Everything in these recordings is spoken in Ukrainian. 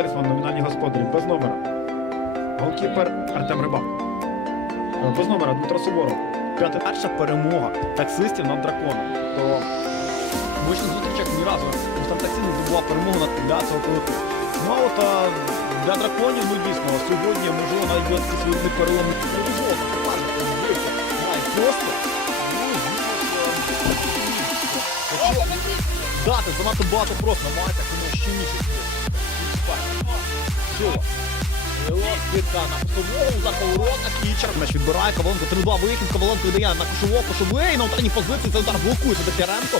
Талісман, номінальні господарі, без номера. Голкіпер Артем Рибак. Без номера Дмитро Суворов. П'ята перша перемога таксистів над драконом. То в вищих зустрічах ні разу там Таксі не здобула перемогу над для цього колективу. Ну а от для драконів, ну дійсно, сьогодні можливо навіть свої такий занадто багато просто кому ще ніж. Живо. Живо, на кошового, удар по воротах, Кічер. Меч відбирає, Коваленко 3-2 вихід, Коваленко віддає на кошового, кошовий, на ударній позиції, цей удар блокується Дехтяренко.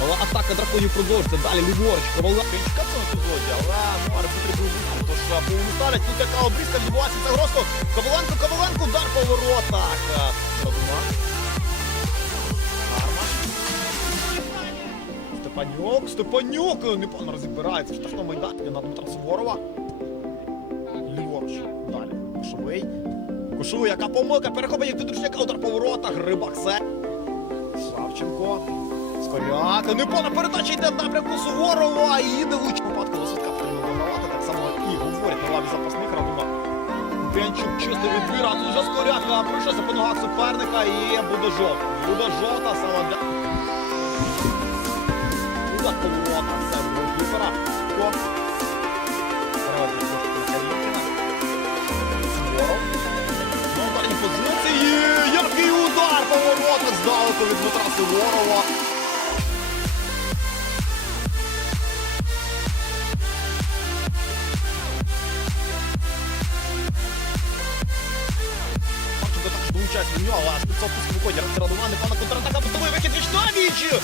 Але атака драконів продовжується, далі ліворуч, Коваленко. Пінчка в цьому епізоді, але Мари потрібно вихід, тож а, повну ставлять, тут яка обрізка відбувається, це Гроско, Коваленко, Коваленко, удар по воротах. Степанюк, Степанюк, непогано розібирається в штрафному майданчику на Дмитра Суворова. Ліворуч. Далі. Кошовий. Кошовий, яка помилка, перехоплення від дружняка, удар по воротах, Рибак се. Савченко. Скоряк. Непогана передача йде в напрямку Суворова. І їде в випадку святка потрібно вигравати. Так само і говорять на лаві запасних Радума. Денчук чистий відбір, тут вже Скоряк пройшовся по ногах суперника і буде жовта. Буде жовта саме трошки на Калінкіна. Суворов. На ударній позиції. Який удар по воротах здалеку від Дмитра Суворова. Марченко також долучається до нього, але спецов пуск виходить. Радуван, пана контратака, потовий вихід віч на віч!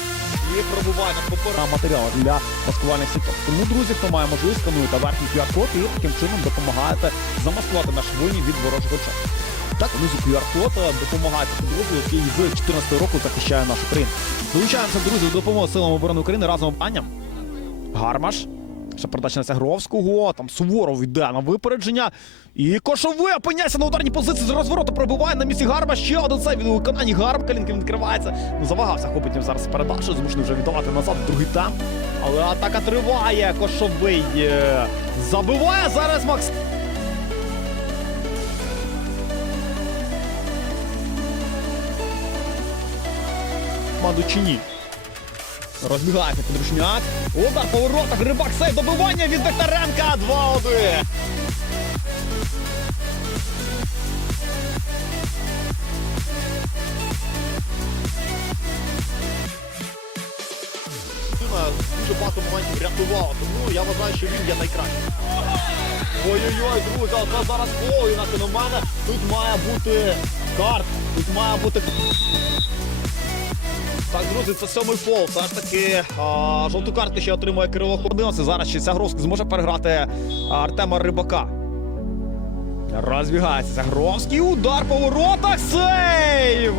І пробуває на попора матеріал для маскувальних сіток. Тому, друзі, хто має можливість, скануєте верхній QR-код і таким чином допомагаєте замаскувати наш воїн від ворожого часу. Так, внизу QR-код е, допомагає підрозділу, який з 2014 року захищає нашу країну. Долучаємося, друзі, до допомоги силам оборони України разом обанням. Гармаш. Ще передача на Сягровського, там Суворов йде на випередження. І Кошовий опиняється на ударній позиції з розвороту пробиває на місці Гарма. Ще один цей від виконанні Гарм. Калінкин відкривається. Ну, завагався Хопитів зараз передачу, змушений вже віддавати назад другий темп. Але атака триває. Кошовий е, забиває зараз Макс. Команду чи ні? Розбігається подручняк. Удар по воротах, рибак сейв, добивання від Дегтяренка. 2-1. Людина дуже багато моментів рятувала, тому я вважаю, що він є найкращим. Ой-ой-ой, друзі, це зараз інакше на мене. Тут має бути карт, тут має бути. Так, друзі, це сьомий фол. Все ж таки а, жовту картку ще отримує Кирило Ходиноце. Зараз ще Загровський зможе переграти Артема Рибака. Розбігається Загровський. Удар по воротах. Сейв!